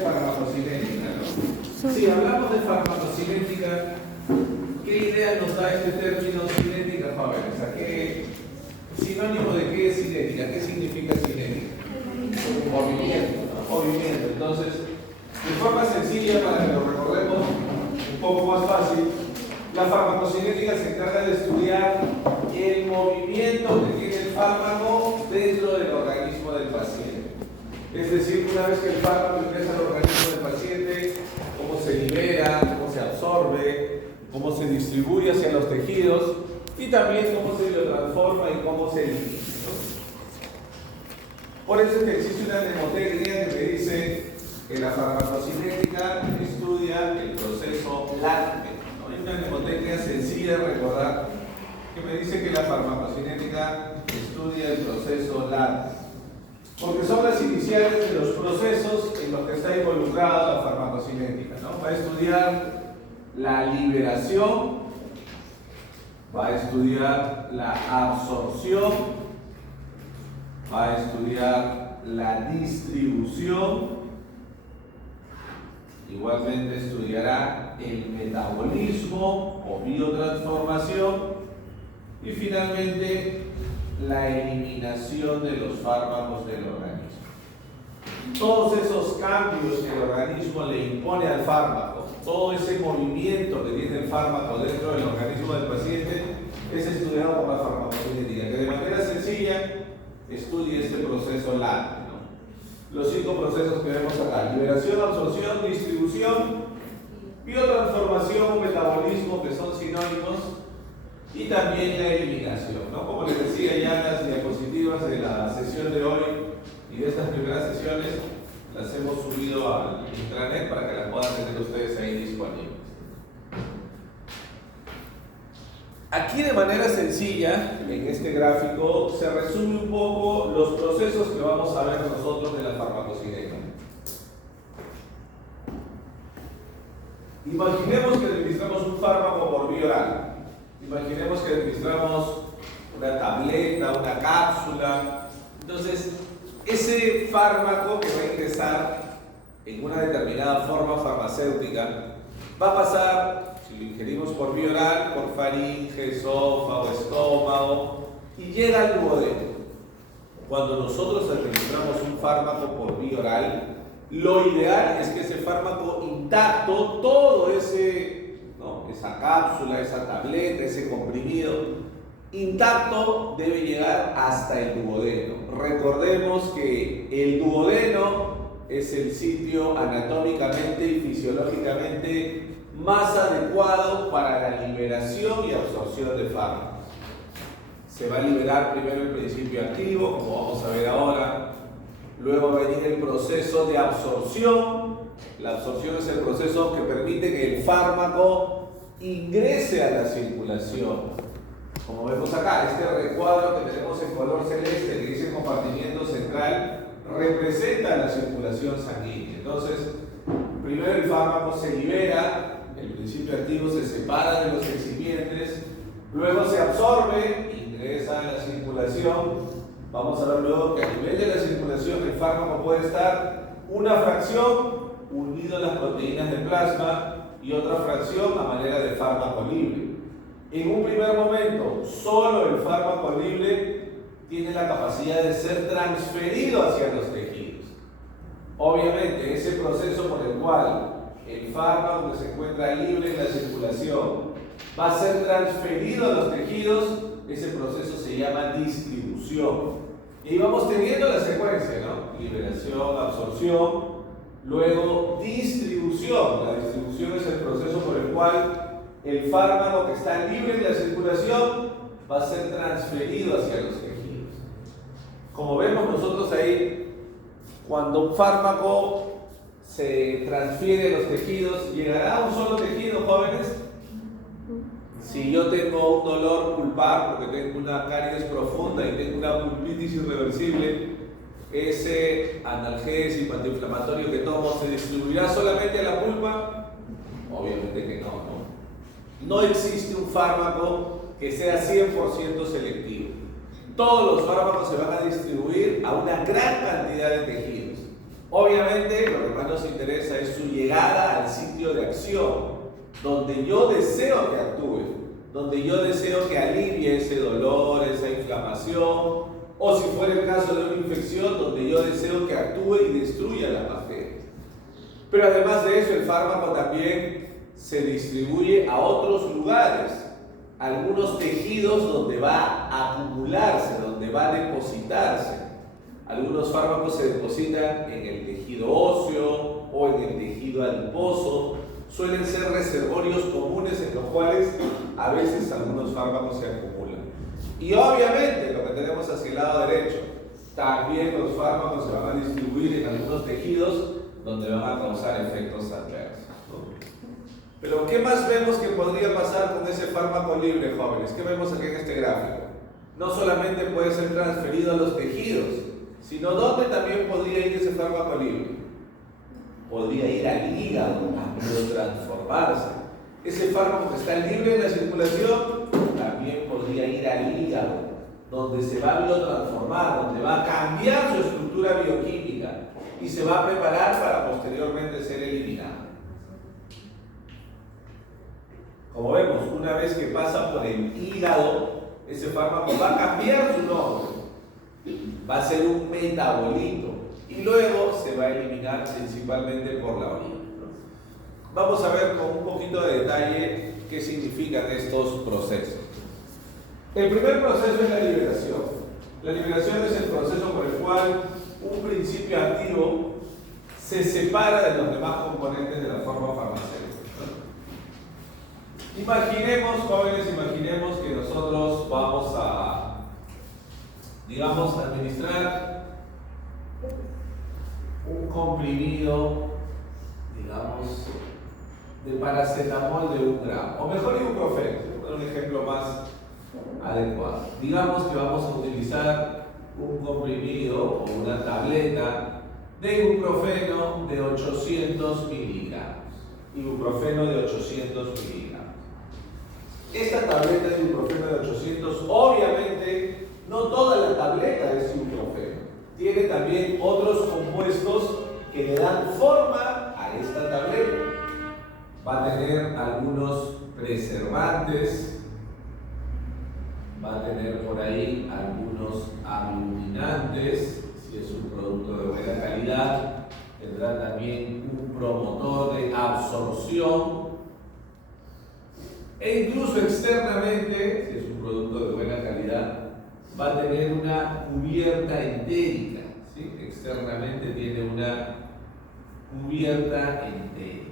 Farmacocinética, ¿no? Si hablamos de farmacocinética, ¿qué idea nos da este término cinética, jóvenes? ¿A qué sinónimo de qué es cinética? ¿Qué significa cinética? Movimiento, ¿no? Movimiento. Entonces, de forma sencilla, para que lo recordemos un poco más fácil, la farmacocinética se encarga de estudiar el movimiento que tiene el fármaco dentro del organismo del paciente. Es decir, una vez que el fármaco ingresa al organismo del paciente, cómo se libera, cómo se absorbe, cómo se distribuye hacia los tejidos y también cómo se lo transforma y cómo se elimina, ¿no? Por eso es que existe una mnemotecnia que me dice que la farmacocinética estudia el proceso LATME, ¿no? Es una mnemotecnia sencilla de recordar que me dice que la farmacocinética estudia el proceso LATME. Porque son las iniciales de los procesos en los que está involucrada la farmacocinética, ¿no? Va a estudiar la liberación, va a estudiar la absorción, va a estudiar la distribución, igualmente estudiará el metabolismo o biotransformación y finalmente la eliminación de los fármacos del organismo. Todos esos cambios que el organismo le impone al fármaco, todo ese movimiento que tiene el fármaco dentro del organismo del paciente es estudiado por la farmacocinética, que de manera sencilla estudia este proceso LATME, ¿no? Los 5 procesos que vemos acá: liberación, absorción, distribución, biotransformación o metabolismo, que son sinónimos, y también la eliminación, ¿no? Como les decía ya en las diapositivas de la sesión de hoy y de estas primeras sesiones, las hemos subido al intranet para que las puedan tener ustedes ahí disponibles. Aquí de manera sencilla, en este gráfico, se resume un poco los procesos que vamos a ver nosotros de la farmacocinética. Imaginemos que administramos un fármaco por vía oral. Imaginemos que administramos una tableta, una cápsula. Entonces, ese fármaco que va a ingresar en una determinada forma farmacéutica va a pasar, si lo ingerimos por vía oral, por faringe, esófago, estómago, y llega al duodeno. Cuando nosotros administramos un fármaco por vía oral, lo ideal es que ese fármaco intacto, todo ese, ¿no?, esa cápsula, esa tableta, ese comprimido intacto, debe llegar hasta el duodeno. Recordemos que el duodeno es el sitio anatómicamente y fisiológicamente más adecuado para la liberación y absorción de fármacos. Se va a liberar primero el principio activo, como vamos a ver ahora. Luego va a venir el proceso de absorción. La absorción es el proceso que permite que el fármaco ingrese a la circulación. Como vemos acá, este recuadro que tenemos en color celeste, que dice compartimiento central, representa la circulación sanguínea. Entonces, primero el fármaco se libera, el principio activo se separa de los excipientes, luego se absorbe, ingresa a la circulación. Vamos a ver luego que a nivel de la circulación el fármaco puede estar una fracción unido a las proteínas de plasma y otra fracción a manera de fármaco libre. En un primer momento, solo el fármaco libre tiene la capacidad de ser transferido hacia los tejidos. Obviamente, ese proceso por el cual el fármaco que se encuentra libre en la circulación va a ser transferido a los tejidos, ese proceso se llama distribución. Y vamos teniendo la secuencia, ¿no? Liberación, absorción, luego distribución. La distribución es el proceso por el cual el fármaco que está libre en la circulación va a ser transferido hacia los tejidos. Como vemos nosotros ahí, cuando un fármaco se transfiere a los tejidos, ¿llegará a un solo tejido, jóvenes? Si yo tengo un dolor pulpar porque tengo una caries profunda y tengo una pulpitis irreversible, ese analgésico antiinflamatorio que tomo, ¿se distribuirá solamente a la pulpa? Obviamente que no. No existe un fármaco que sea 100% selectivo. Todos los fármacos se van a distribuir a una gran cantidad de tejidos. Obviamente, lo que más nos interesa es su llegada al sitio de acción, donde yo deseo que actúe, donde yo deseo que alivie ese dolor, esa inflamación, o si fuera el caso de una infección, donde yo deseo que actúe y destruya la bacteria. Pero además de eso, el fármaco también se distribuye a otros lugares, algunos tejidos donde va a acumularse, donde va a depositarse. Algunos fármacos se depositan en el tejido óseo o en el tejido adiposo. Suelen ser reservorios comunes en los cuales a veces algunos fármacos se acumulan. Y obviamente, lo que tenemos hacia el lado derecho, también los fármacos se van a distribuir en algunos tejidos donde van a causar efectos adversos, ¿no? Pero ¿qué más vemos que podría pasar con ese fármaco libre, jóvenes? ¿Qué vemos aquí en este gráfico? No solamente puede ser transferido a los tejidos, sino ¿dónde también podría ir ese fármaco libre? Podría ir al hígado a biotransformarse. Ese fármaco que está libre en la circulación también podría ir al hígado, donde se va a biotransformar, donde va a cambiar su estructura bioquímica y se va a preparar para posteriormente ser eliminado. Como vemos, una vez que pasa por el hígado, ese fármaco va a cambiar su nombre, va a ser un metabolito y luego se va a eliminar principalmente por la orina. Vamos a ver con un poquito de detalle qué significan estos procesos. El primer proceso es la liberación. La liberación es el proceso por el cual un principio activo se separa de los demás componentes de la forma farmacéutica. Imaginemos, jóvenes, imaginemos que nosotros vamos a, digamos, administrar un comprimido, digamos, de paracetamol de 1 gramo, o mejor ibuprofeno, un ejemplo más adecuado. Digamos que vamos a utilizar un comprimido o una tableta de ibuprofeno de 800 miligramos. Ibuprofeno de 800 miligramos. Esta tableta de ibuprofeno de 800, obviamente, no toda la tableta es ibuprofeno. Tiene también otros compuestos que le dan forma a esta tableta. Va a tener algunos preservantes, va a tener por ahí algunos aglutinantes, si es un producto de buena calidad, tendrá también un promotor de absorción e incluso externamente, si es un producto de buena calidad, va a tener una cubierta entérica, ¿sí? Externamente tiene una cubierta entérica.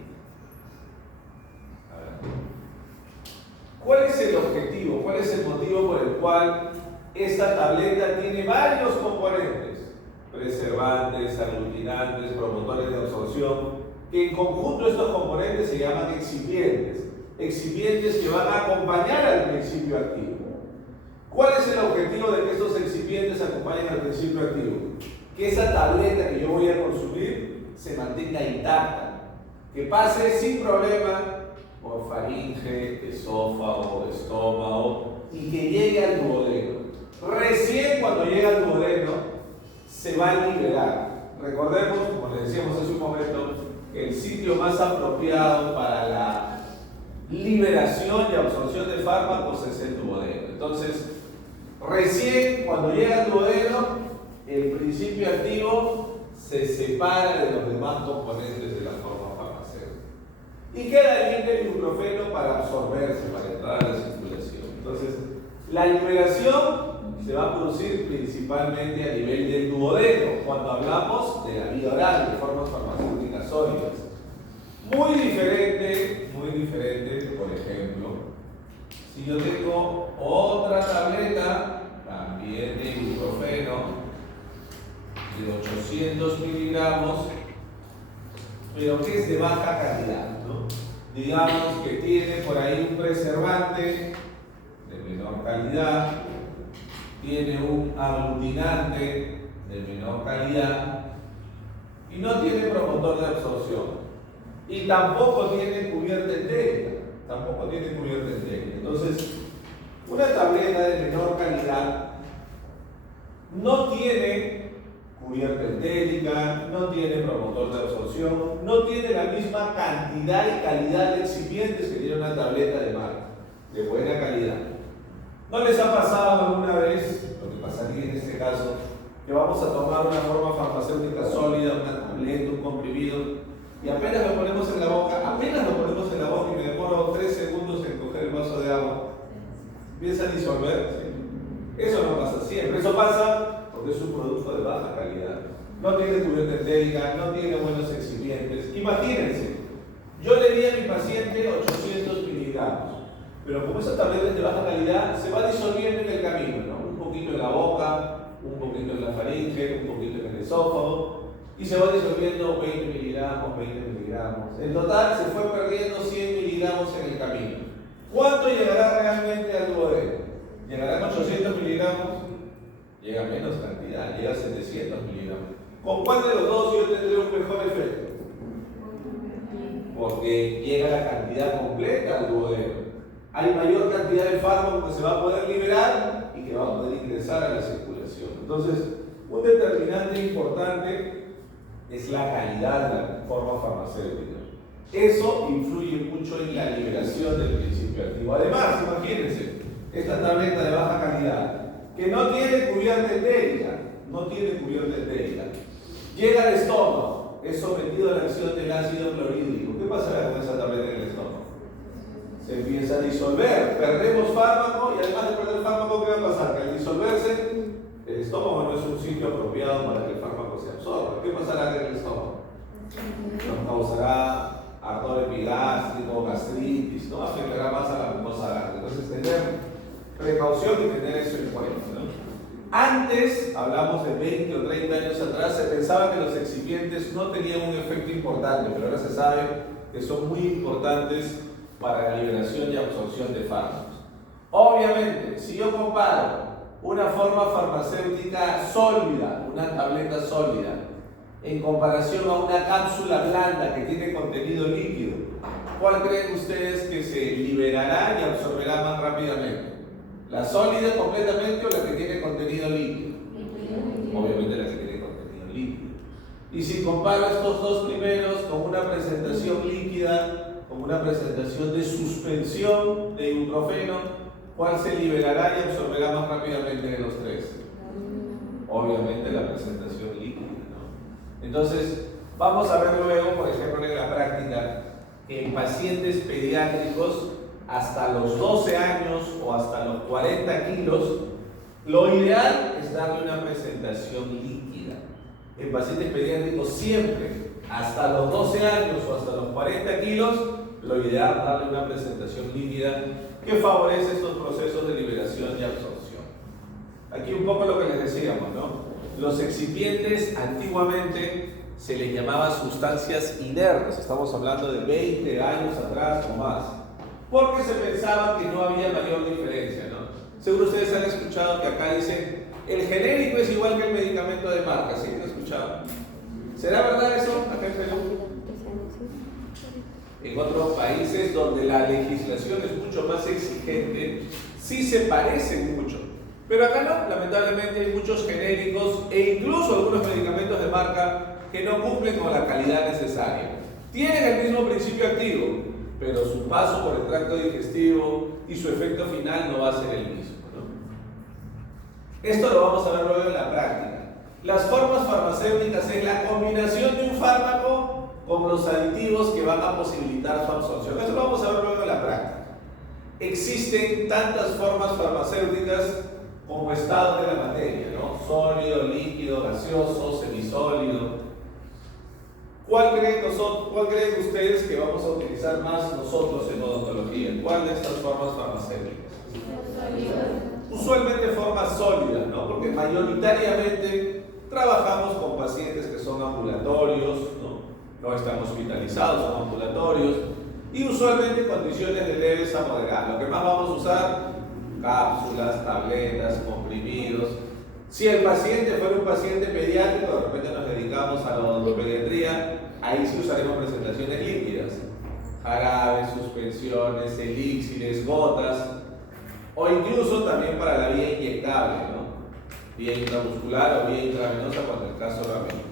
¿Cuál es el objetivo? ¿Cuál es el motivo por el cual esta tableta tiene varios componentes? Preservantes, aglutinantes, promotores de absorción, que en conjunto estos componentes se llaman excipientes. Excipientes que van a acompañar al principio activo. ¿Cuál es el objetivo de que estos excipientes acompañen al principio activo? Que esa tableta que yo voy a consumir se mantenga intacta, que pase sin problema por faringe, esófago, estómago y que llegue al duodeno. Recién cuando llega al duodeno se va a liberar. Recordemos, como les decíamos hace un momento, que el sitio más apropiado para la liberación y absorción de fármacos es el duodeno. Entonces, recién cuando llega al duodeno, el principio activo se separa de los demás componentes de la forma farmacéutica y queda libre el ibuprofeno para absorberse, para entrar a la circulación. Entonces, la liberación se va a producir principalmente a nivel del duodeno cuando hablamos de la vía oral, de formas farmacéuticas sólidas. Muy diferente, por ejemplo, si yo tengo otra tableta, también de ibuprofeno, de 800 miligramos, pero que es de baja calidad, ¿no? Digamos que tiene por ahí un preservante de menor calidad, tiene un aglutinante de menor calidad y no tiene promotor de absorción. Y tampoco tiene cubierta entérica. Entonces, una tableta de menor calidad no tiene cubierta entérica, no tiene promotor de absorción, no tiene la misma cantidad y calidad de excipientes que tiene una tableta de marca, de buena calidad. ¿No les ha pasado alguna vez, lo que pasaría en este caso, que vamos a tomar una forma farmacéutica sólida, una tableta, un comprimido, y apenas lo ponemos en la boca, y me demoro 3 segundos en coger el vaso de agua, empieza a disolver? ¿Sí? Eso no pasa siempre, eso pasa porque es un producto de baja calidad. No tiene cubierta entérica, no tiene buenos excipientes. Imagínense, yo le di a mi paciente 800 miligramos, pero como esa tableta es de baja calidad, se va disolviendo en el camino, ¿no? Un poquito en la boca, un poquito en la faringe, un poquito en el esófago, y se va disolviendo 20 miligramos, 20 miligramos. En total se fue perdiendo 100 miligramos en el camino. ¿Cuánto llegará realmente al duodeno? ¿Llegarán 800 miligramos? Llega a menos cantidad, llega a 700 miligramos. ¿Con cuál de los dos yo tendré un mejor efecto? Porque llega la cantidad completa al duodeno. Hay mayor cantidad de fármaco que se va a poder liberar y que va a poder ingresar a la circulación. Entonces, un determinante importante es la calidad de la forma farmacéutica. Eso influye mucho en la liberación del principio activo. Además, imagínense, esta tableta de baja calidad, que no tiene cubierta entérica, llega al estómago, es sometido a la acción del ácido clorhídrico. ¿Qué pasará con esa tableta en el estómago? Se empieza a disolver, perdemos fármaco, y además de perder fármaco, ¿qué va a pasar? Que al disolverse, el estómago no es un sitio apropiado para que el fármaco se absorba. ¿Qué pasará en el estómago? Nos causará ardor epigástrico, gastritis, ¿no? Afectará más a la mucosa gástrica. Entonces, tener precaución y tener eso en cuenta, ¿no? Antes, hablamos de 20 o 30 años atrás, se pensaba que los excipientes no tenían un efecto importante, pero ahora se sabe que son muy importantes para la liberación y absorción de fármacos. Obviamente, si yo comparo una forma farmacéutica sólida, una tableta sólida, en comparación a una cápsula blanda que tiene contenido líquido, ¿cuál creen ustedes que se liberará y absorberá más rápidamente? ¿La sólida completamente o la que tiene contenido líquido? Obviamente la que tiene contenido líquido. Y si comparo estos dos primeros con una presentación líquida, con una presentación de suspensión de ibuprofeno, ¿cuál se liberará y absorberá más rápidamente de los tres? Obviamente la presentación líquida, ¿no? Entonces, vamos a ver luego, por ejemplo, en la práctica, que en pacientes pediátricos hasta los 12 años o hasta los 40 kilos, lo ideal es darle una presentación líquida. En pacientes pediátricos siempre, hasta los 12 años o hasta los 40 kilos, lo ideal es darle una presentación líquida que favorece estos procesos de liberación y absorción. Aquí un poco lo que les decíamos, ¿no? Los excipientes antiguamente se les llamaba sustancias inertes, estamos hablando de 20 años atrás o más, porque se pensaba que no había mayor diferencia, ¿no? Seguro ustedes han escuchado que acá dicen, el genérico es igual que el medicamento de marca, ¿sí? ¿Han escuchado? ¿Será verdad eso acá en Perú? En otros países donde la legislación es mucho más exigente, sí se parecen mucho. Pero acá no, lamentablemente hay muchos genéricos e incluso algunos medicamentos de marca que no cumplen con la calidad necesaria. Tienen el mismo principio activo, pero su paso por el tracto digestivo y su efecto final no va a ser el mismo, ¿no? Esto lo vamos a ver luego en la práctica. Las formas farmacéuticas es la combinación de un fármaco con los aditivos que van a posibilitar su absorción. Esto lo vamos a ver luego en la práctica. Existen tantas formas farmacéuticas como estados de la materia, ¿no? Sólido, líquido, gaseoso, semisólido. ¿Cuál creen ustedes que vamos a utilizar más nosotros en odontología? ¿Cuál de estas formas farmacéuticas? Usualmente formas sólidas, ¿no? Porque mayoritariamente trabajamos con pacientes que son ambulatorios, no están hospitalizados, son ambulatorios, y usualmente condiciones de leves a moderadas. Lo que más vamos a usar, cápsulas, tabletas, comprimidos. Si el paciente fuera un paciente pediátrico, de repente nos dedicamos a la odontopediatría, ahí sí usaremos presentaciones líquidas, jarabes, suspensiones, elixires, gotas, o incluso también para la vía inyectable, ¿no? vía intramuscular o vía intravenosa cuando el caso lo amerite.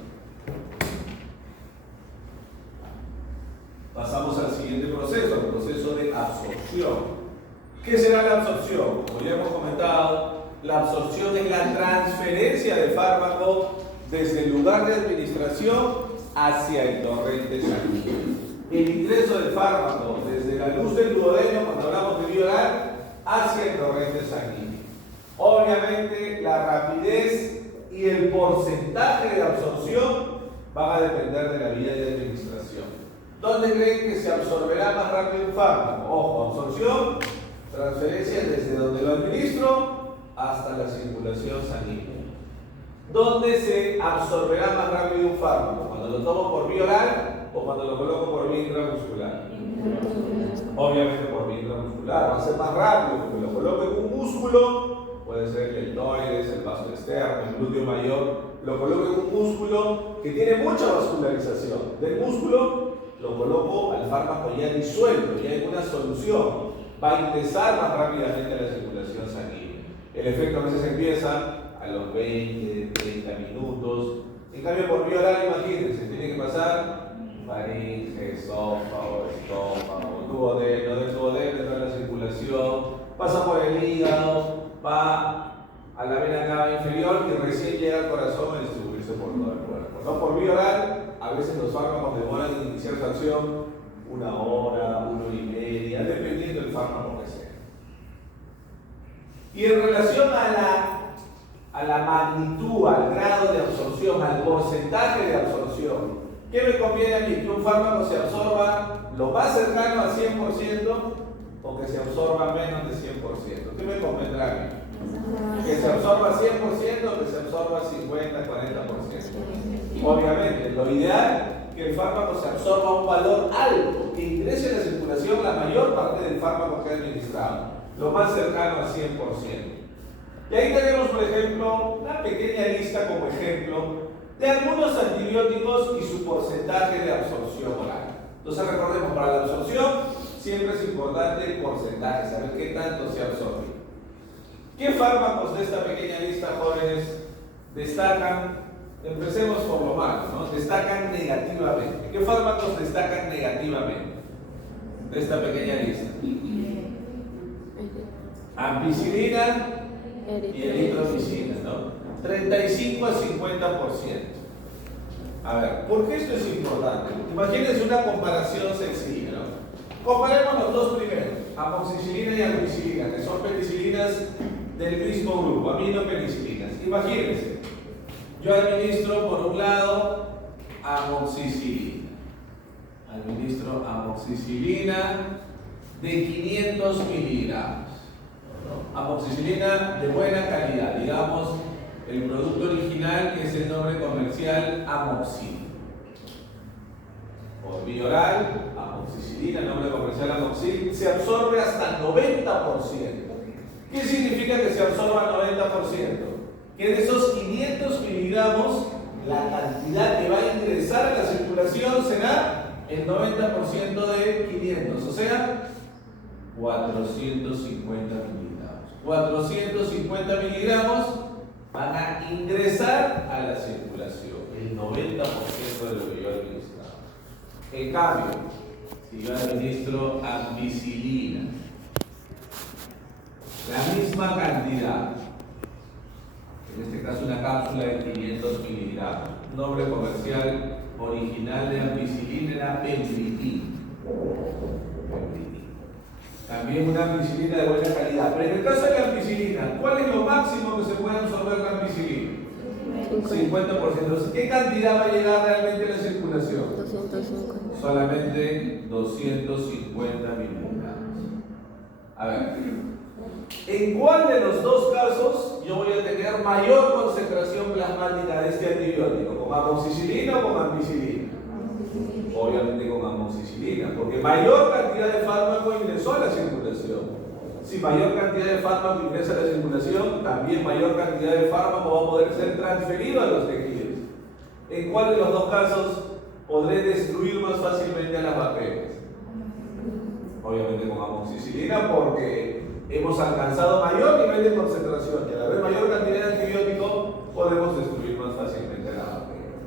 Pasamos al siguiente proceso, el proceso de absorción. ¿Qué será la absorción? Como ya hemos comentado, la absorción es la transferencia de fármaco desde el lugar de administración hacia el torrente sanguíneo. El ingreso del fármaco desde la luz del duodeno, cuando hablamos de vía oral, hacia el torrente sanguíneo. Obviamente, la rapidez y el porcentaje de absorción van a depender de la vía de administración. ¿Dónde creen que se absorberá más rápido un fármaco? Ojo, absorción, transferencia desde donde lo administro hasta la circulación sanguínea. ¿Dónde se absorberá más rápido un fármaco? ¿Cuando lo tomo por vía oral o cuando lo coloco por vía intramuscular? Obviamente por vía intramuscular, va a ser más rápido porque lo coloco en un músculo, puede ser el deltoides, el vaso externo, el glúteo mayor, lo coloco en un músculo que tiene mucha vascularización. Del músculo lo coloco al fármaco ya disuelto, ya en una solución, va a ingresar más rápidamente a la circulación sanguínea. El efecto a veces empieza a los 20, 30 minutos. En cambio, por vía oral, imagínense, tiene que pasar faringe, esófago, duodeno, del duodeno entra a la circulación, pasa por el hígado, va a la vena cava inferior y recién llega al corazón a distribuirse por todo el cuerpo. ¿No? Por vía oral, a veces los fármacos demoran en iniciar su acción 1 hora, 1 hora y media, dependiendo del fármaco que sea. Y en relación a la magnitud, al grado de absorción, al porcentaje de absorción, ¿qué me conviene a mí? ¿Que un fármaco se absorba lo más cercano al 100% o que se absorba menos de 100%? ¿Qué me convendrá a mí? ¿Que se absorba 100% o que se absorba 50, 40%? Obviamente, lo ideal es que el fármaco se absorba a un valor alto, que ingrese a la circulación la mayor parte del fármaco que ha administrado, lo más cercano al 100%. Y ahí tenemos, por ejemplo, una pequeña lista como ejemplo de algunos antibióticos y su porcentaje de absorción oral. Entonces recordemos, para la absorción siempre es importante el porcentaje, saber qué tanto se absorbe. ¿Qué fármacos de esta pequeña lista, jóvenes, destacan? Empecemos por lo malo, ¿no? Destacan negativamente. ¿Qué fármacos destacan negativamente de esta pequeña lista? Ampicilina y eritromicina, ¿no? 35 a 50%. A ver, ¿por qué esto es importante? Imagínense una comparación sencilla, ¿no? Comparemos los dos primeros, amoxicilina y ampicilina, que son penicilinas del mismo grupo, aminopenicilinas. Imagínense, yo administro por un lado amoxicilina. Administro amoxicilina de 500 miligramos. Amoxicilina de buena calidad, digamos el producto original que es el nombre comercial Amoxil. Por vía oral, amoxicilina, el nombre comercial Amoxil, se absorbe hasta 90%. ¿Qué significa que se absorba 90%? Que de esos 500 miligramos, la cantidad que va a ingresar a la circulación será el 90% de 500, o sea, 450 miligramos. 450 miligramos van a ingresar a la circulación, el 90% de lo que yo administraba. En cambio, si yo administro ampicilina, la misma cantidad, en este caso una cápsula de 500 miligramos, nombre comercial original de ampicilina era Pembritin. También una ampicilina de buena calidad. Pero en el caso de la ampicilina, ¿cuál es lo máximo que se puede absorber la ampicilina? 50%. ¿Qué cantidad va a llegar realmente a la circulación? 250. Solamente 250 miligramos. A ver, ¿en cuál de los dos casos yo voy a tener mayor concentración plasmática de este antibiótico? ¿Con amoxicilina o con ampicilina? Obviamente con amoxicilina, porque mayor cantidad de fármaco ingresó a la circulación. Si mayor cantidad de fármaco ingresa a la circulación, también mayor cantidad de fármaco va a poder ser transferido a los tejidos. ¿En cuál de los dos casos podré destruir más fácilmente a las bacterias? Obviamente con amoxicilina, porque hemos alcanzado mayor nivel de concentración y al haber mayor cantidad de antibiótico podemos destruir más fácilmente la bacteria.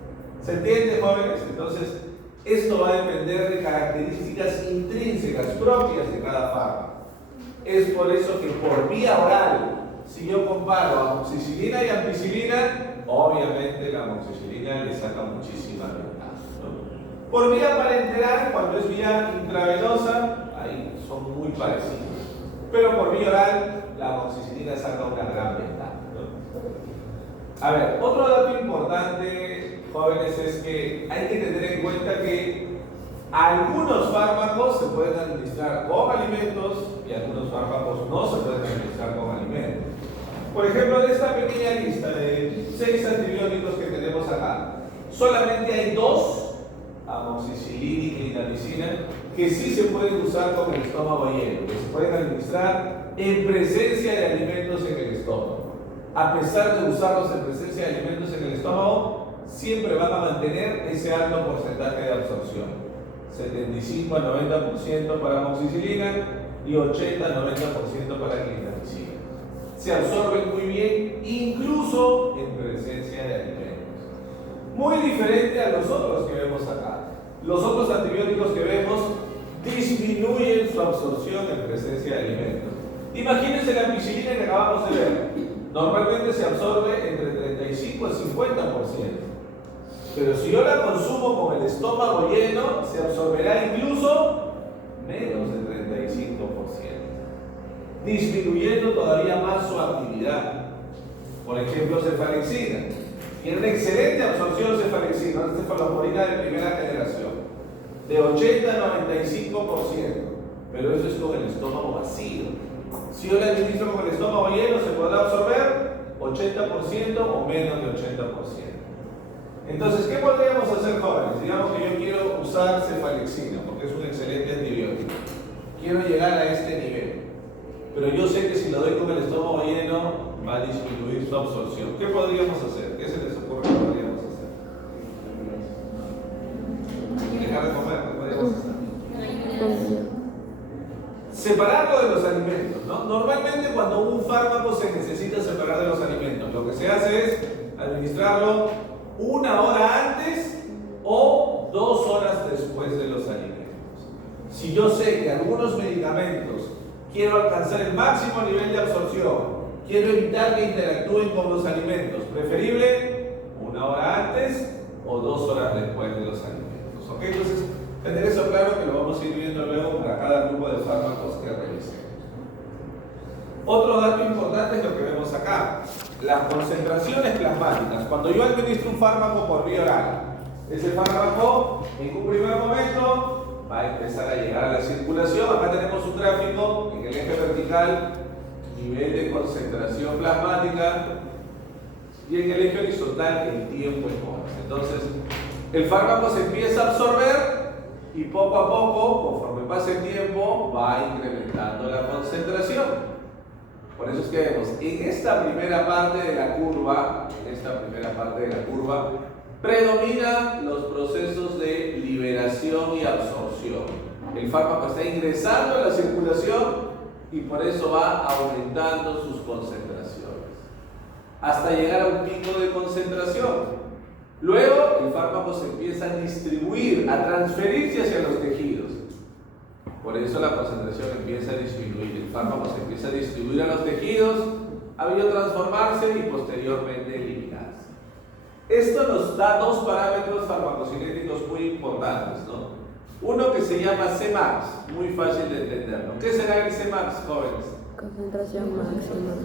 ¿Se entiende, jóvenes? Entonces, esto va a depender de características intrínsecas propias de cada fármaco. Es por eso que por vía oral, si yo comparo amoxicilina y ampicilina, obviamente la amoxicilina le saca muchísima ventaja, ¿no? Por vía parenteral, cuando es vía intravenosa, ahí son muy parecidos. Pero por vía oral, la amoxicilina saca una gran ventaja, ¿no? A ver, otro dato importante, jóvenes, es que hay que tener en cuenta que algunos fármacos se pueden administrar con alimentos y algunos fármacos no se pueden administrar con alimentos. Por ejemplo, de esta pequeña lista de 6 antibióticos que tenemos acá, solamente hay 2, amoxicilina y clindamicina, que sí se pueden usar con el estómago lleno, que se pueden administrar en presencia de alimentos en el estómago. A pesar de usarlos en presencia de alimentos en el estómago, siempre van a mantener ese alto porcentaje de absorción. 75 a 90% para amoxicilina y 80 a 90% para clindamicina. Se absorben muy bien, incluso en presencia de alimentos. Muy diferente a los otros que vemos acá. Los otros antibióticos que vemos disminuyen su absorción en presencia de alimentos. Imagínense la ampicilina que acabamos de ver. Normalmente se absorbe entre 35 y 50%. Pero si yo la consumo con el estómago lleno, se absorberá incluso menos del 35%, disminuyendo todavía más su actividad. Por ejemplo, cefalexina. Tiene una excelente absorción cefalexina, una cefalosporina de primera generación, de 80 a 95%, pero eso es con el estómago vacío. Si yo la administro con el estómago lleno, se podrá absorber 80% o menos de 80%. Entonces, ¿qué podríamos hacer, jóvenes? Digamos que yo quiero usar cefalexina, porque es un excelente antibiótico. Quiero llegar a este nivel. Pero yo sé que si lo doy con el estómago lleno, va a disminuir su absorción. ¿Qué podríamos hacer? ¿Qué se les ocurre que podríamos hacer? Dejar de comer, ¿qué podríamos hacer? Separarlo de los alimentos, ¿no? Normalmente cuando un fármaco se necesita separar de los alimentos, lo que se hace es administrarlo 1 hora antes o 2 horas después de los alimentos. Si yo sé que algunos medicamentos quiero alcanzar el máximo nivel de absorción, quiero evitar que interactúen con los alimentos, preferible 1 hora antes o 2 horas después de los alimentos. ¿Ok? Entonces, tener eso claro que lo vamos a ir viendo luego para cada grupo de fármacos que revisemos. Otro dato importante es lo que vemos acá, las concentraciones plasmáticas. Cuando yo administro un fármaco por vía oral, ese fármaco en un primer momento va a empezar a llegar a la circulación. Acá tenemos un gráfico en el eje vertical, nivel de concentración plasmática, y en el eje horizontal el tiempo en horas. Entonces, el fármaco se empieza a absorber y poco a poco, conforme pase el tiempo, va incrementando la concentración. Por eso es que vemos, en esta primera parte de la curva, predominan los procesos de liberación y absorción. El fármaco está ingresando a la circulación y por eso va aumentando sus concentraciones, hasta llegar a un pico de concentración. Luego, el fármaco se empieza a distribuir, a transferirse hacia los tejidos. Por eso la concentración empieza a disminuir. El fármaco se empieza a distribuir a los tejidos, a biotransformarse y posteriormente eliminarse. Esto nos da 2 parámetros farmacocinéticos muy importantes, ¿no? Uno que se llama Cmax, muy fácil de entenderlo. ¿Qué será el Cmax, jóvenes? Concentración máxima.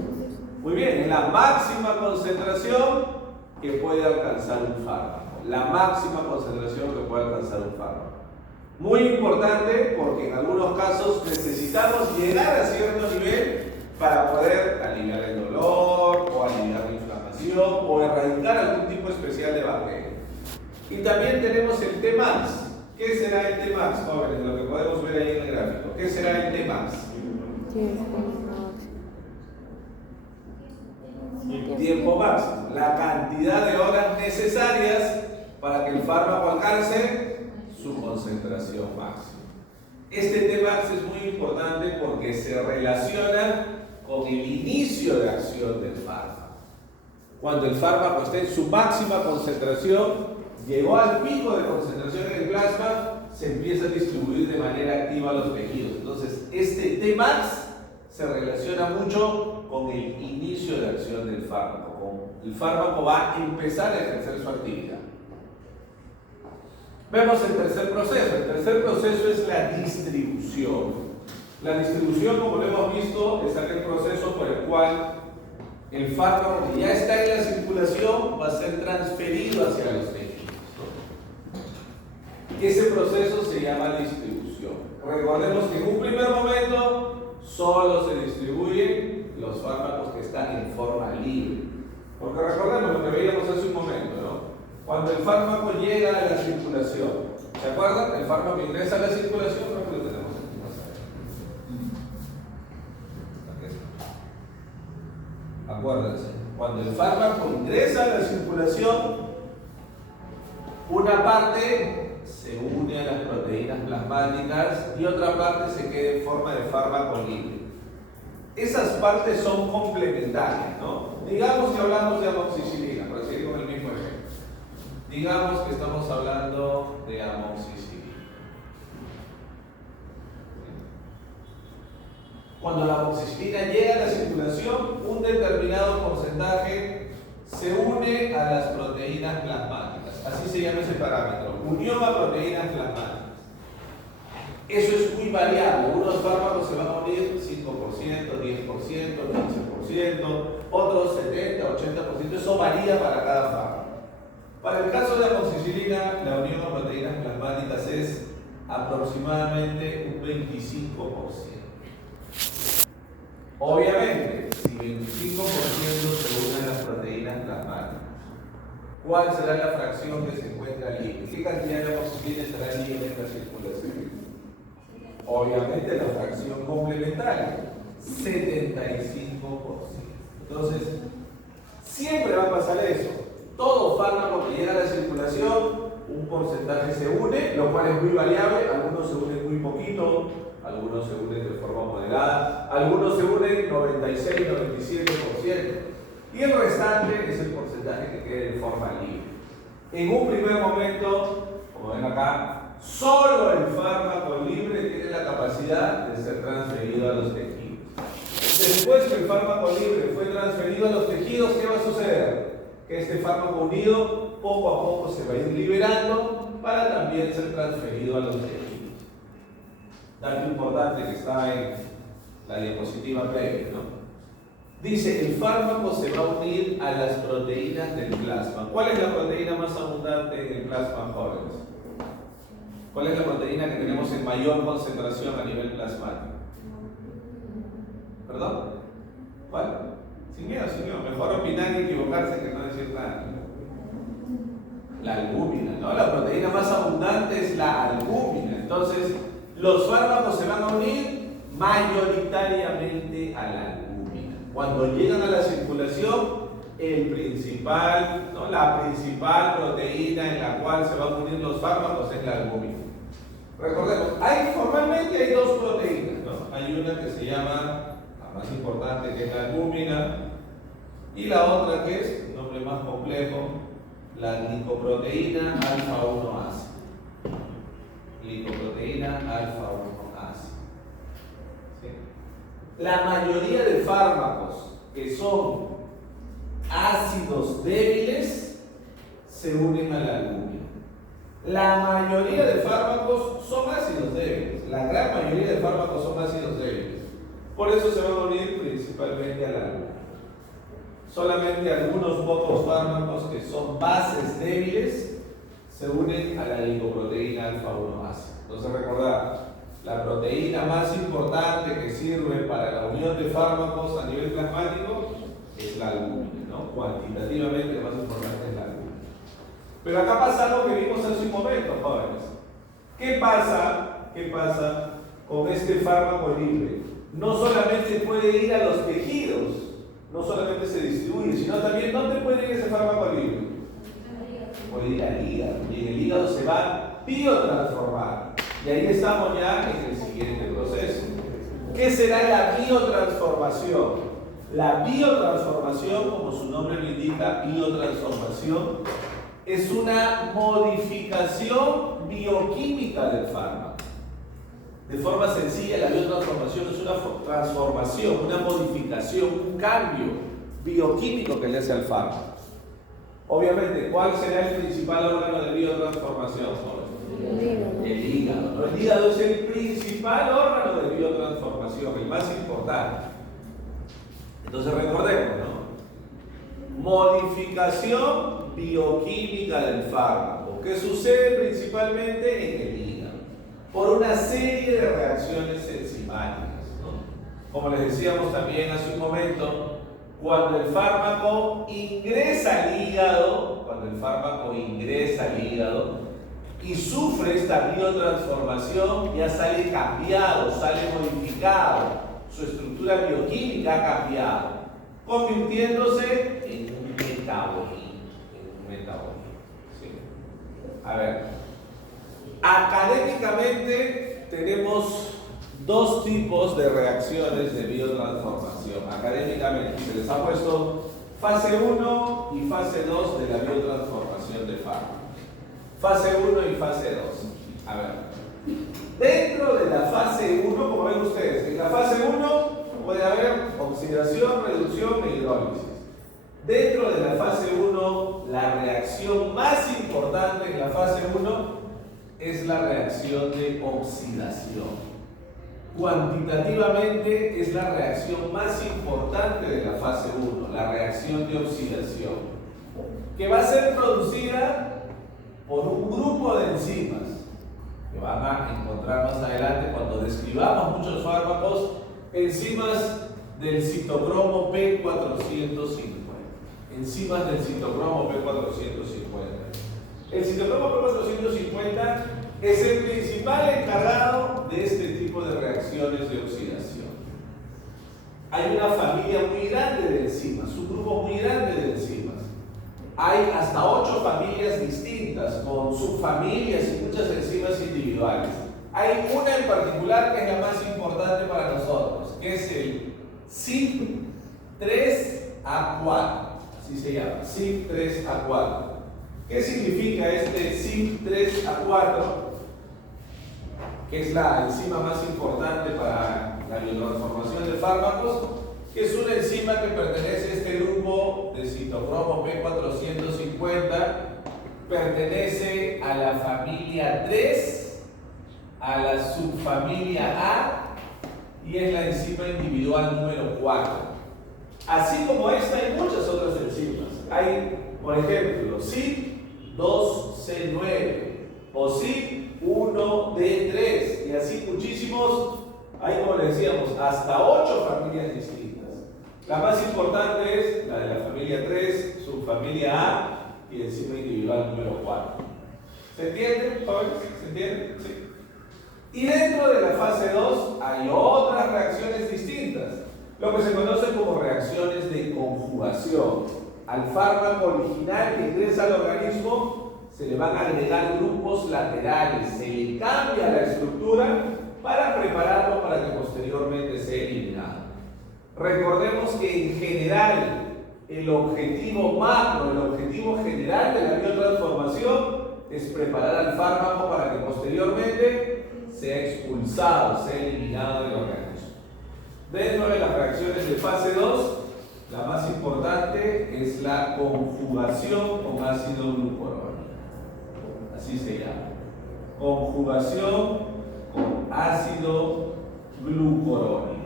Muy bien, es la máxima concentración que puede alcanzar un fármaco. La máxima concentración que puede alcanzar un fármaco. Muy importante porque en algunos casos necesitamos llegar a cierto nivel para poder aliviar el dolor o aliviar la inflamación o erradicar algún tipo especial de bacteria. Y también tenemos el Tmax. ¿Qué será el Tmax, jóvenes? Lo que podemos ver ahí en el gráfico. ¿Qué será el Tmax? Tiempo máximo. La cantidad de horas necesarias para que el fármaco alcance su concentración máxima. Este Tmax es muy importante porque se relaciona con el inicio de acción del fármaco. Cuando el fármaco está en su máxima concentración, llegó al pico de concentración en el plasma, se empieza a distribuir de manera activa a los tejidos. Entonces, este Tmax se relaciona mucho con el inicio de acción del fármaco. El fármaco va a empezar a ejercer su actividad. Vemos el tercer proceso. El tercer proceso es la distribución. La distribución, como lo hemos visto, es aquel proceso por el cual el fármaco que ya está en la circulación va a ser transferido hacia los tejidos, ¿no? Ese proceso se llama distribución. Recordemos que en un primer momento solo se distribuyen los fármacos que están en forma libre. Porque recordemos lo que veíamos hace un momento, ¿no? Cuando el fármaco llega a la circulación, ¿se acuerdan? El fármaco ingresa a la circulación, creo que lo tenemos aquí más allá. Acuérdense, cuando el fármaco ingresa a la circulación, una parte se une a las proteínas plasmáticas y otra parte se queda en forma de fármaco libre. Esas partes son complementarias, ¿no? Digamos que hablamos de amoxicilina, para seguir con el mismo ejemplo. Digamos que estamos hablando de amoxicilina. Cuando la amoxicilina llega a la circulación, un determinado porcentaje se une a las proteínas plasmáticas. Así se llama ese parámetro, unión a proteínas plasmáticas. Eso es muy variable. Unos fármacos se van a unir 5%, 10%, 15%, otros 70, 80%. Eso varía para cada fármaco. Para el caso de la amoxicilina, la unión a proteínas plasmáticas es aproximadamente un 25%. Obviamente, si 25% se unen a las proteínas plasmáticas, ¿cuál será la fracción que se encuentra libre? ¿Qué cantidad de amoxicilina estará libre en la circulación? Obviamente la fracción complementaria, 75%. Entonces, siempre va a pasar eso. Todo fármaco que llega a la circulación, un porcentaje se une, lo cual es muy variable. Algunos se unen muy poquito, algunos se unen de forma moderada, algunos se unen 96, 97%. Y el restante es el porcentaje que quede de forma libre. En un primer momento, como ven acá, solo el fármaco libre tiene la capacidad de ser transferido a los tejidos. Después que el fármaco libre fue transferido a los tejidos, ¿qué va a suceder? Que este fármaco unido poco a poco se va a ir liberando para también ser transferido a los tejidos. Dato importante que está en la diapositiva previa, ¿no? Dice, el fármaco se va a unir a las proteínas del plasma. ¿Cuál es la proteína más abundante en el plasma, jóvenes? ¿Cuál es la proteína que tenemos en mayor concentración a nivel plasmático? ¿Perdón? ¿Cuál? Sin miedo, sin miedo. Mejor opinar y equivocarse que no decir nada. La albúmina, ¿no? La proteína más abundante es la albúmina. Entonces, los fármacos se van a unir mayoritariamente a la albúmina. Cuando llegan a la circulación, la principal proteína en la cual se van a unir los fármacos es la albúmina. Recordemos, formalmente hay dos proteínas, ¿no? Hay una que se llama, la más importante, que es la albúmina, y la otra que es, un nombre más complejo, la glicoproteína alfa-1-ácido. Glicoproteína alfa-1-ácido. ¿Sí? La mayoría de fármacos que son ácidos débiles se unen a la albúmina. La mayoría de fármacos son ácidos débiles. La gran mayoría de fármacos son ácidos débiles. Por eso se van a unir principalmente a la albúmina. Solamente algunos pocos fármacos que son bases débiles se unen a la glicoproteína alfa-1-ácido. Entonces recordad, la proteína más importante que sirve para la unión de fármacos a nivel plasmático es la albúmina, ¿no? Cuantitativamente la más importante es la albúmina. Pero acá pasa algo que vimos hace un momento, jóvenes. ¿Qué pasa con este fármaco libre? No solamente puede ir a los tejidos, no solamente se distribuye, sino también ¿dónde puede ir ese fármaco libre? Puede ir al hígado, y en el hígado se va a biotransformar. Y ahí estamos ya en el siguiente proceso. ¿Qué será la biotransformación? La biotransformación, como su nombre lo indica, biotransformación, es una modificación bioquímica del fármaco. De forma sencilla, la biotransformación es una transformación, una modificación, un cambio bioquímico que le hace al fármaco. Obviamente, ¿cuál será el principal órgano de biotransformación? El hígado, ¿no? El hígado es el principal órgano de biotransformación, el más importante. Entonces recordemos, ¿no? Modificación bioquímica del fármaco, que sucede principalmente en el hígado, por una serie de reacciones enzimáticas, ¿no? Como les decíamos también hace un momento, cuando el fármaco ingresa al hígado, y sufre esta biotransformación, ya sale cambiado, sale modificado, su estructura bioquímica ha cambiado, convirtiéndose en un metabolito. ¿Sí? A ver, académicamente tenemos dos tipos de reacciones de biotransformación. Académicamente se les ha puesto fase 1 y fase 2 de la biotransformación de fármacos. Fase 1 y fase 2. A ver, dentro de la fase 1, como ven ustedes, en la fase 1 puede haber oxidación, reducción e hidrólisis. Dentro de la fase 1, la reacción más importante en la fase 1 es la reacción de oxidación. Cuantitativamente es la reacción más importante de la fase 1, la reacción de oxidación, que va a ser producida por un grupo de enzimas que van a encontrar más adelante cuando describamos muchos fármacos, enzimas del citocromo P450. Enzimas del citocromo P450. El citocromo P450 es el principal encargado de este tipo de reacciones de oxidación. Hay una familia muy grande de enzimas, un grupo muy grande de enzimas. Hay hasta 8 familias distintas, con subfamilias y muchas enzimas individuales. Hay una en particular que es la más importante para nosotros, que es el CYP3A4. Así se llama, CYP3A4. ¿Qué significa este CYP3A4? Que es la enzima más importante para la biotransformación de fármacos, que es una enzima que pertenece a este grupo de citocromo P450, pertenece a la familia 3, a la subfamilia A, y es la enzima individual número 4. Así como esta, hay muchas otras enzimas. Hay, por ejemplo, CYP2C9 o CYP1D3, y así muchísimos. Hay, como les decíamos, hasta 8 familias distintas. La más importante es la de la familia 3, subfamilia A y enzima individual número 4. ¿Se entiende, jóvenes? ¿Se entiende? Sí. Y dentro de la fase 2 hay otras reacciones distintas, lo que se conoce como reacciones de conjugación. Al fármaco original que ingresa al organismo se le van a agregar grupos laterales, se le cambia la estructura para prepararlo para que posteriormente sea eliminado. Recordemos que en general el objetivo macro, el objetivo general de la biotransformación es preparar al fármaco para que posteriormente sea expulsado, sea eliminado del organismo. Dentro de las reacciones de fase 2, la más importante es la conjugación con ácido glucurónico. Así se llama. Conjugación con ácido glucurónico.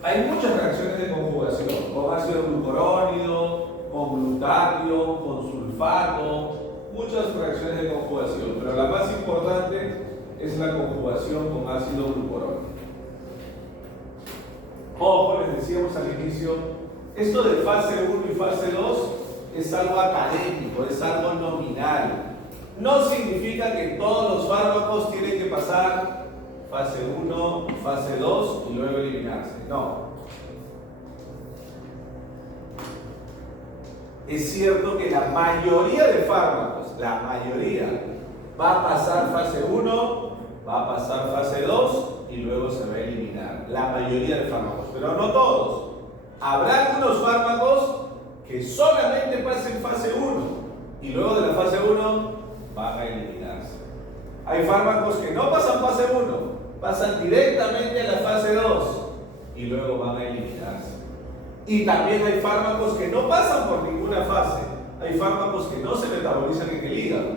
Hay muchas reacciones de conjugación, con ácido glucurónico, con glutatio, con sulfato, muchas reacciones de conjugación, pero la más importante es la conjugación con ácido glucurónico. Ojo, les decíamos al inicio, esto de fase 1 y fase 2 es algo académico, es algo nominal. No significa que todos los fármacos tienen que pasar fase 1, fase 2 y luego eliminarse. No. Es cierto que la mayoría de fármacos, la mayoría, va a pasar fase 1, va a pasar fase 2 y luego se va a eliminar la mayoría de fármacos, pero no todos. Habrá algunos fármacos que solamente pasen fase 1 y luego de la fase 1 van a eliminarse. Hay fármacos que no pasan fase 1, pasan directamente a la fase 2 y luego van a eliminarse. Y también hay fármacos que no pasan por ninguna fase. Hay fármacos que no se metabolizan en el hígado.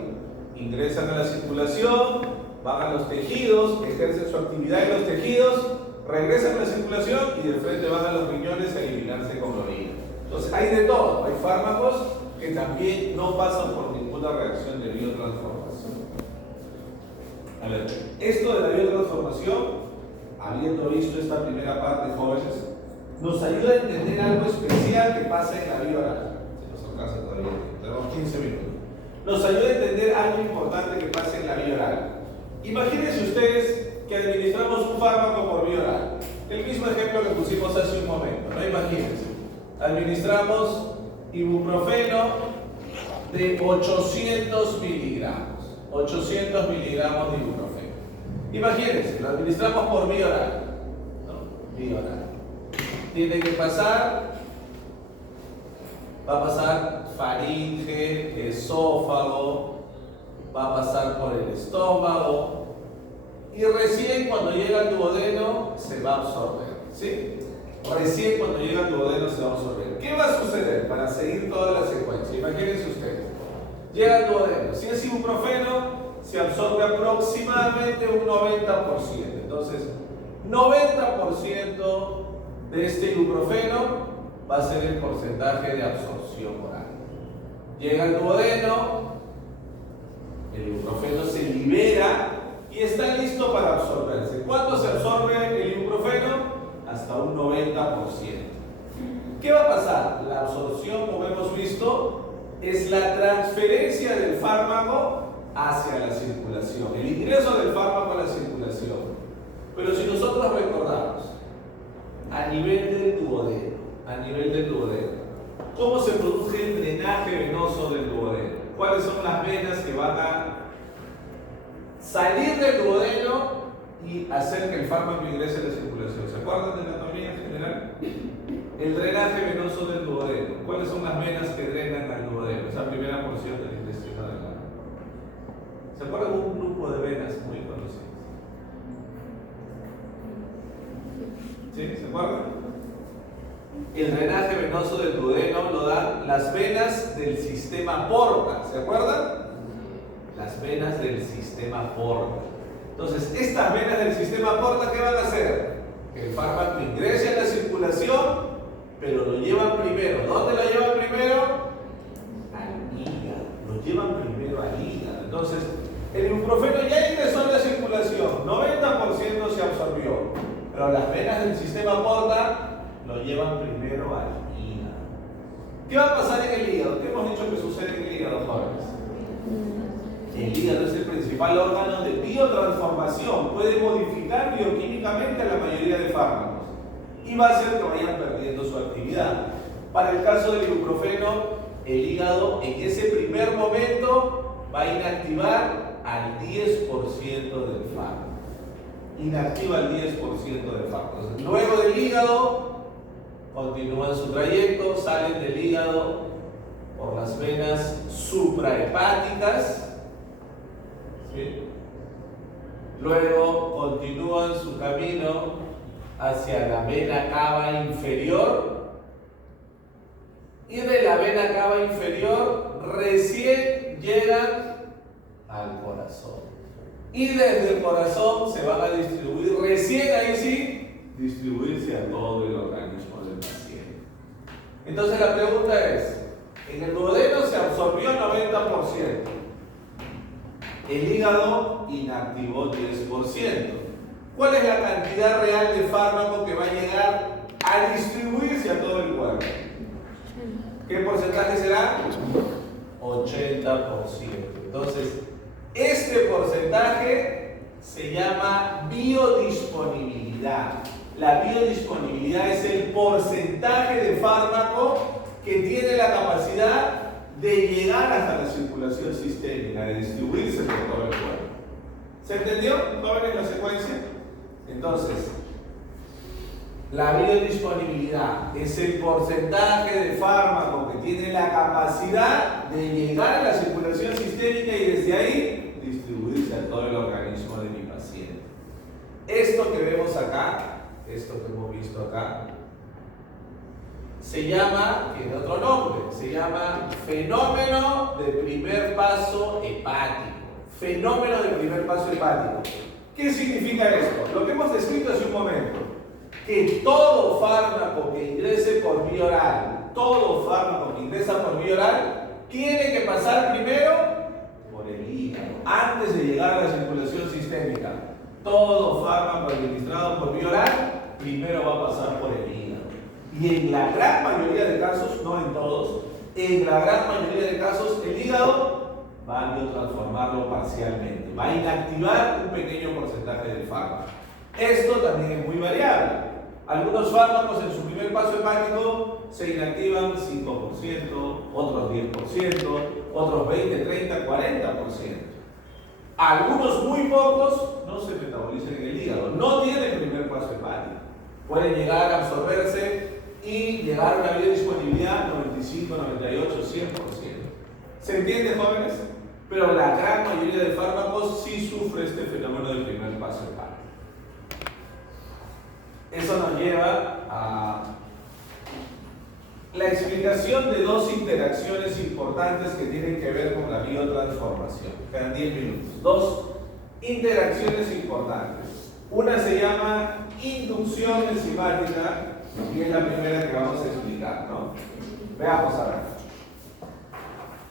Ingresan a la circulación, van a los tejidos, ejercen su actividad en los tejidos, regresan a la circulación y de frente van a los riñones a eliminarse con la orina. Entonces hay de todo. Hay fármacos que también no pasan por ninguna reacción de biotransformación. A ver, esto de la biotransformación, habiendo visto esta primera parte, jóvenes, nos ayuda a entender algo especial que pasa en la vía oral. Se nos alcanza todavía, tenemos 15 minutos. Nos ayuda a entender algo importante que pasa en la vía oral. Imagínense ustedes que administramos un fármaco por vía oral. El mismo ejemplo que pusimos hace un momento, ¿no? Imagínense. Administramos ibuprofeno de 800 miligramos. 800 miligramos de ibuprofeno. Imagínense, lo administramos por vía oral. ¿No? Vía oral. Tiene que pasar, va a pasar faringe, esófago, va a pasar por el estómago y recién cuando llega al duodeno se va a absorber, ¿sí? Recién cuando llega al duodeno se va a absorber. ¿Qué va a suceder para seguir toda la secuencia? Imagínense ustedes, llega al duodeno, si es ibuprofeno se absorbe aproximadamente un 90%, entonces 90% de este ibuprofeno va a ser el porcentaje de absorción oral. Llega al duodeno, el ibuprofeno se libera y está listo para absorberse. ¿Cuánto se absorbe el ibuprofeno? Hasta un 90%. ¿Qué va a pasar? La absorción, como hemos visto, es la transferencia del fármaco hacia la circulación, el ingreso del fármaco a la circulación. Pero si nosotros recordamos, a nivel del duodeno, ¿cómo se produce el drenaje venoso del duodeno? ¿Cuáles son las venas que van a salir del duodeno y hacer que el fármaco ingrese a la circulación? ¿Se acuerdan de la anatomía en general? El drenaje venoso del duodeno. ¿Cuáles son las venas que drenan al duodeno? Esa primera porción del intestino delgado. ¿Se acuerdan de un grupo de venas muy conocidos? ¿Sí? ¿Se acuerdan? El drenaje venoso del duodeno lo dan las venas del sistema porta. ¿Se acuerdan? Las venas del sistema porta. Entonces, estas venas del sistema porta, ¿qué van a hacer? Que el fármaco ingrese a la circulación, pero lo llevan primero. ¿Dónde lo llevan primero? Al hígado. Lo llevan primero al hígado. Entonces, el ibuprofeno ya ingresó a la circulación, 90% se absorbió, pero las venas del sistema porta lo llevan primero al hígado. ¿Qué va a pasar en el hígado? ¿Qué hemos dicho que sucede en el hígado, jóvenes? El hígado es el principal órgano de biotransformación, puede modificar bioquímicamente a la mayoría de fármacos y va a hacer que vayan perdiendo su actividad. Para el caso del ibuprofeno, el hígado en ese primer momento va a inactivar al 10% del fármaco. Inactiva al 10% del fármaco. Entonces, luego del hígado, continúan su trayecto, salen del hígado por las venas suprahepáticas, ¿sí? Luego continúan su camino hacia la vena cava inferior y de la vena cava inferior recién llegan al corazón. Y desde el corazón se van a distribuir, recién ahí sí, distribuirse a todo el organismo del paciente. Entonces la pregunta es, en el duodeno se absorbió 90%. El hígado inactivó 10%. ¿Cuál es la cantidad real de fármaco que va a llegar a distribuirse a todo el cuerpo? ¿Qué porcentaje será? 80%. Entonces, este porcentaje se llama biodisponibilidad. La biodisponibilidad es el porcentaje de fármaco que tiene la capacidad de llegar hasta la circulación sistémica, de distribuirse por todo el cuerpo. ¿Se entendió, jóvenes, la secuencia? Entonces, la biodisponibilidad es el porcentaje de fármaco que tiene la capacidad de llegar a la circulación sistémica y desde ahí distribuirse a todo el organismo de mi paciente. Esto que vemos acá, esto que hemos visto acá, se llama, tiene otro nombre, se llama fenómeno de primer paso hepático. Fenómeno de primer paso hepático. ¿Qué significa esto? Lo que hemos descrito hace un momento. Que todo fármaco que ingrese por vía oral, todo fármaco que ingresa por vía oral, tiene que pasar primero por el hígado, antes de llegar a la circulación sistémica. Todo fármaco administrado por vía oral, primero va a pasar por el hígado. Y en la gran mayoría de casos, no en todos, en la gran mayoría de casos, el hígado va a biotransformarlo parcialmente, va a inactivar un pequeño porcentaje del fármaco. Esto también es muy variable. Algunos fármacos en su primer paso hepático se inactivan 5%, otros 10%, otros 20, 30, 40%. Algunos muy pocos no se metabolizan en el hígado, no tienen primer paso hepático. Pueden llegar a absorberse y llegar a una biodisponibilidad 95, 98, 100%. ¿Se entiende, jóvenes? Pero la gran mayoría de fármacos sí sufre este fenómeno del primer paso hepático. Eso nos lleva a la explicación de dos interacciones importantes que tienen que ver con la biotransformación. Quedan 10 minutos. Dos interacciones importantes. Una se llama inducción enzimática y es la primera que vamos a explicar, ¿no? Veamos ahora.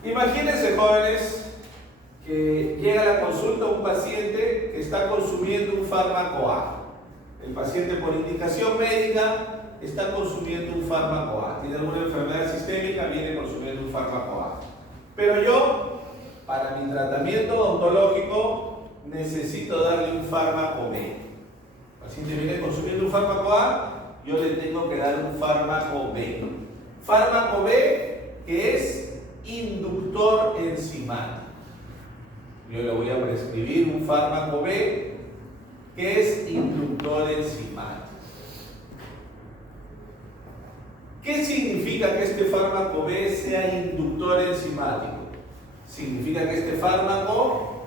Imagínense, jóvenes, que llega a la consulta un paciente que está consumiendo un fármaco A. El paciente por indicación médica está consumiendo un fármaco A. Tiene alguna enfermedad sistémica, viene consumiendo un fármaco A. Pero yo, para mi tratamiento odontológico, necesito darle un fármaco B. El paciente viene consumiendo un fármaco A, yo le tengo que dar un fármaco B. Fármaco B que es inductor enzimático. Yo le voy a prescribir un fármaco B que es inductor enzimático. ¿Qué significa que este fármaco B sea inductor enzimático? Significa que este fármaco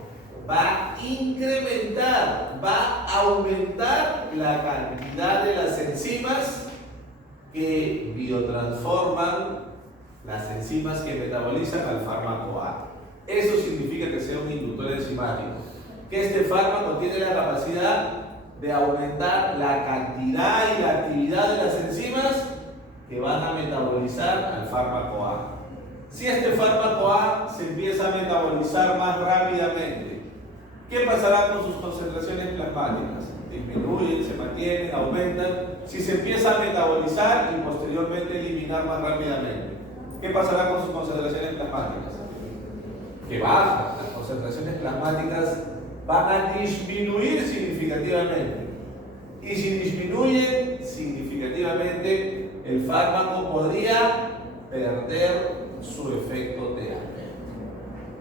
va a incrementar, va a aumentar la cantidad de las enzimas que biotransforman, las enzimas que metabolizan al fármaco A. Eso significa que sea un inductor enzimático. Que este fármaco tiene la capacidad de aumentar la cantidad y la actividad de las enzimas que van a metabolizar al fármaco A. Si este fármaco A se empieza a metabolizar más rápidamente, ¿qué pasará con sus concentraciones plasmáticas? Disminuyen, se mantienen, aumentan. Si se empieza a metabolizar y posteriormente eliminar más rápidamente, ¿qué pasará con sus concentraciones plasmáticas? Que bajan. Las concentraciones plasmáticas van a disminuir significativamente. Y si disminuyen significativamente, el fármaco podría perder su efecto terapéutico.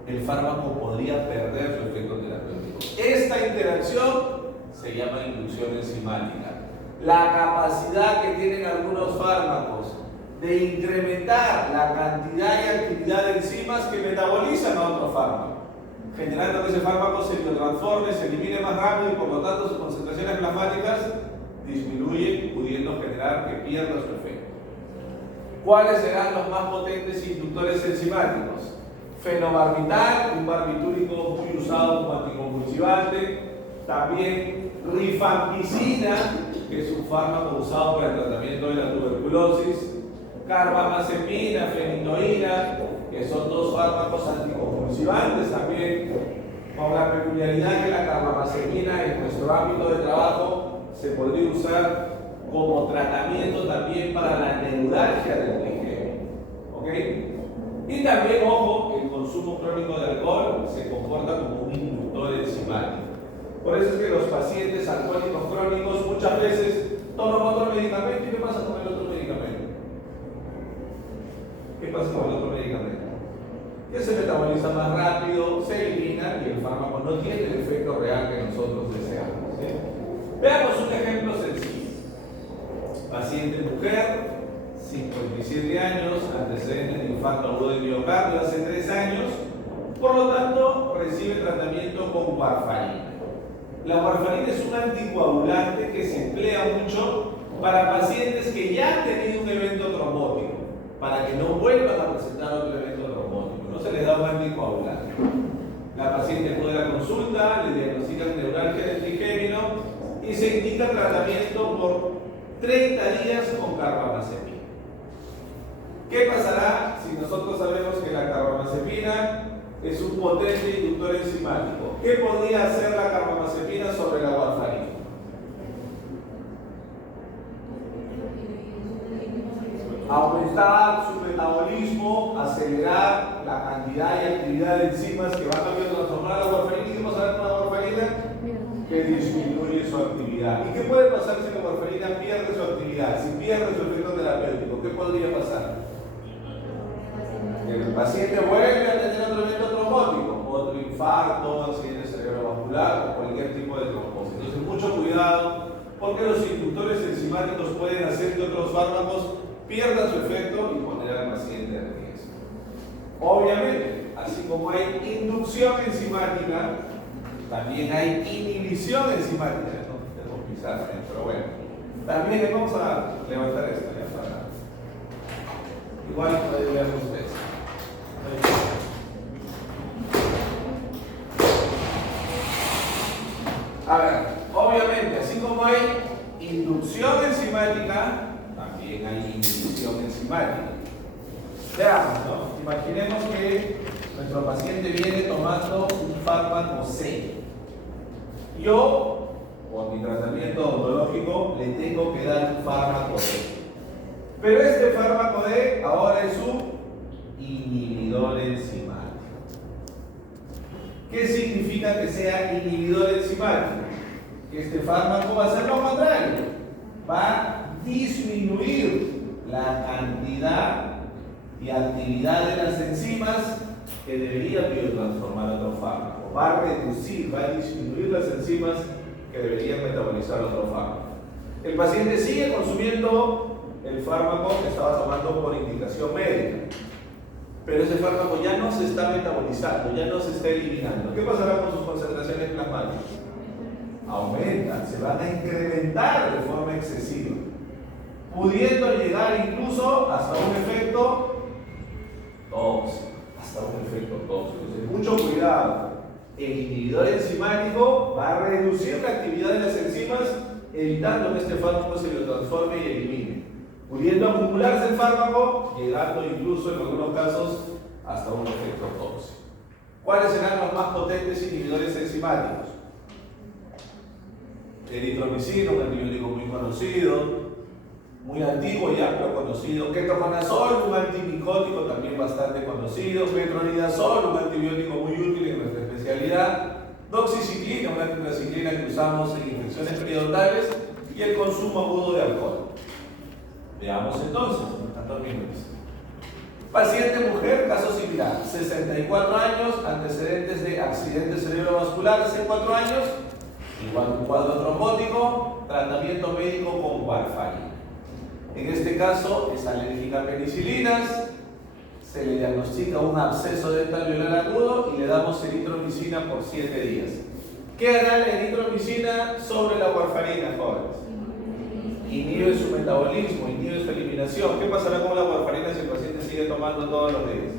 El fármaco podría perder su efecto terapéutico. Esta interacción se llama inducción enzimática. La capacidad que tienen algunos fármacos de incrementar la cantidad y actividad de enzimas que metabolizan a otro fármaco, generando que ese fármaco se biotransforme, se elimine más rápido y por lo tanto sus concentraciones plasmáticas disminuyen, pudiendo generar que pierda su efecto. ¿Cuáles serán los más potentes inductores enzimáticos? Fenobarbital, un barbitúrico muy usado como anticonvulsivante. También rifampicina, que es un fármaco usado para el tratamiento de la tuberculosis. Carbamazepina, fenitoína, que son dos fármacos anticonvulsivantes también, con la peculiaridad que la carbamazepina en nuestro ámbito de trabajo se podría usar como tratamiento también para la neuralgia del trigémino. ¿Ok? Y también, ojo, el consumo crónico de alcohol se comporta como un inductor enzimático. Por eso es que los pacientes alcohólicos crónicos muchas veces toman otro medicamento. ¿Y qué pasa con el otro medicamento? ¿Qué pasa con el otro medicamento? Que se metaboliza más rápido, se elimina y el fármaco no tiene el efecto real que nosotros deseamos. ¿Sí? Veamos un ejemplo sencillo. Paciente mujer, 57 años, antecedentes de infarto agudo del miocardio hace 3 años, por lo tanto recibe tratamiento con warfarina. La warfarina es un anticoagulante que se emplea mucho para pacientes que ya han tenido un evento trombótico, para que no vuelvan a presentar otro evento trombótico. No se les da un anticoagulante. La paciente acude a la consulta, le diagnostican neuralgia del trigémino y se indica tratamiento por 30 días con carbamazepina. ¿Qué pasará si nosotros sabemos que la carbamazepina es un potente inductor enzimático? ¿Qué podría hacer la carbamazepina sobre la warfarina? Aumentar su metabolismo, acelerar la cantidad y actividad de enzimas que van a transformar la warfarina. ¿Y qué pasará con la warfarina? Que disminuye su actividad. ¿Y qué puede pasar si la warfarina pierde su actividad? Si pierde su efecto terapéutico, ¿qué podría pasar? Que el paciente vuelve a tener otro evento trombótico, otro infarto, accidente cerebrovascular o cualquier tipo de trombosis. Entonces, mucho cuidado, porque los inductores enzimáticos pueden hacer que otros fármacos pierdan su efecto y poner al paciente en riesgo. Obviamente, así como hay inducción enzimática, también hay inhibición enzimática. No tenemos que pisar, pero bueno. También vamos a levantar esto ya para. Igual pueden ver ustedes. A ver, obviamente, así como hay inducción enzimática, también hay inhibición enzimática. Veamos, ¿no? Imaginemos que nuestro paciente viene tomando un fármaco C. Yo, con mi tratamiento odontológico, le tengo que dar un fármaco D. Pero este fármaco D ahora es un inhibidor enzimático. ¿Qué significa que sea inhibidor enzimático? Que este fármaco va a hacer lo contrario. Va a disminuir la cantidad y actividad de las enzimas que debería biotransformar otro fármaco. Va a reducir, va a disminuir las enzimas que deberían metabolizar otro fármaco. El paciente sigue consumiendo el fármaco que estaba tomando por indicación médica, pero ese fármaco ya no se está metabolizando, ya no se está eliminando. ¿Qué pasará con sus concentraciones plasmáticas? Aumentan, se van a incrementar de forma excesiva, pudiendo llegar incluso hasta un efecto tóxico. Entonces, mucho cuidado. El inhibidor enzimático va a reducir la actividad de las enzimas, evitando que este fármaco se lo transforme y elimine, pudiendo acumularse el fármaco, llegando incluso en algunos casos hasta un efecto tóxico. ¿Cuáles serán los más potentes inhibidores enzimáticos? Eritromicina, un antibiótico muy conocido, muy antiguo ya, pero conocido. Ketoconazol, un antimicótico también bastante conocido. Metronidazol, un antibiótico muy útil en nuestra especialidad. Doxiciclina, una tetraciclina que usamos en infecciones periodontales. Y el consumo agudo de alcohol. Veamos entonces, tantos minutos. Paciente mujer, caso similar, 64 años, antecedentes de accidente cerebrovascular hace 4 años, igual un cuadro trombótico, tratamiento médico con warfarina. En este caso es alérgica a penicilinas, se le diagnostica un absceso dental alveolar agudo y le damos eritromicina por 7 días. ¿Qué hará la eritromicina sobre la warfarina, jóvenes? Inhibe su metabolismo, inhibe su eliminación. ¿Qué pasará con la warfarina si el paciente sigue tomando todos los días?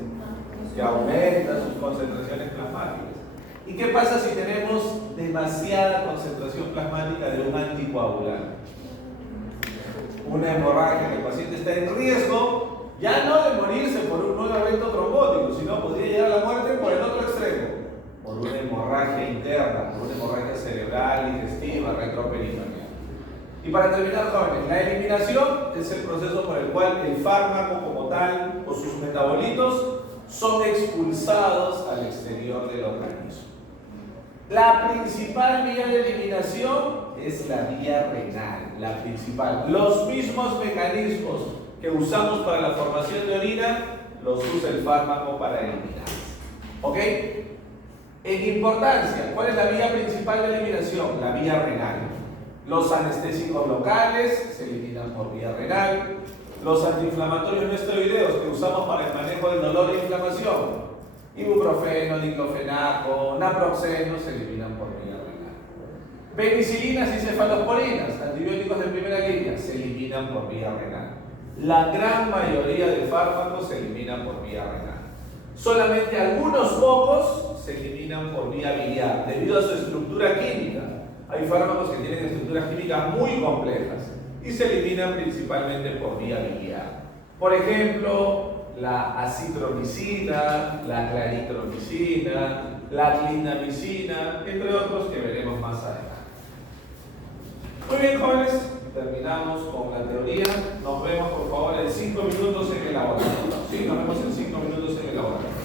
Que aumenta sus concentraciones plasmáticas. ¿Y qué pasa si tenemos demasiada concentración plasmática de un anticoagulante? Una hemorragia, que el paciente está en riesgo, ya no de morirse por un nuevo evento trombótico, sino podría llegar a la muerte por el otro extremo, por una hemorragia interna, por una hemorragia cerebral, digestiva, retroperitoneal. Y para terminar, jóvenes, la eliminación es el proceso por el cual el fármaco como tal o sus metabolitos son expulsados al exterior del organismo. La principal vía de eliminación es la vía renal, la principal. Los mismos mecanismos que usamos para la formación de orina los usa el fármaco para eliminar. ¿Ok? En importancia, ¿cuál es la vía principal de eliminación? La vía renal. Los anestésicos locales se eliminan por vía renal. Los antiinflamatorios no esteroideos que usamos para el manejo del dolor e inflamación, ibuprofeno, diclofenaco, naproxeno, se eliminan por vía renal. Penicilinas y cefalosporinas, antibióticos de primera línea, se eliminan por vía renal. La gran mayoría de fármacos se eliminan por vía renal. Solamente algunos pocos se eliminan por vía biliar, debido a su estructura química. Hay fármacos que tienen estructuras químicas muy complejas y se eliminan principalmente por vía biliar. Por ejemplo, la acitromicina, la claritromicina, la clindamicina, entre otros que veremos más adelante. Muy bien, jóvenes, terminamos con la teoría. Nos vemos, por favor, en 5 minutos en el laboratorio. Sí, nos vemos en 5 minutos en el laboratorio.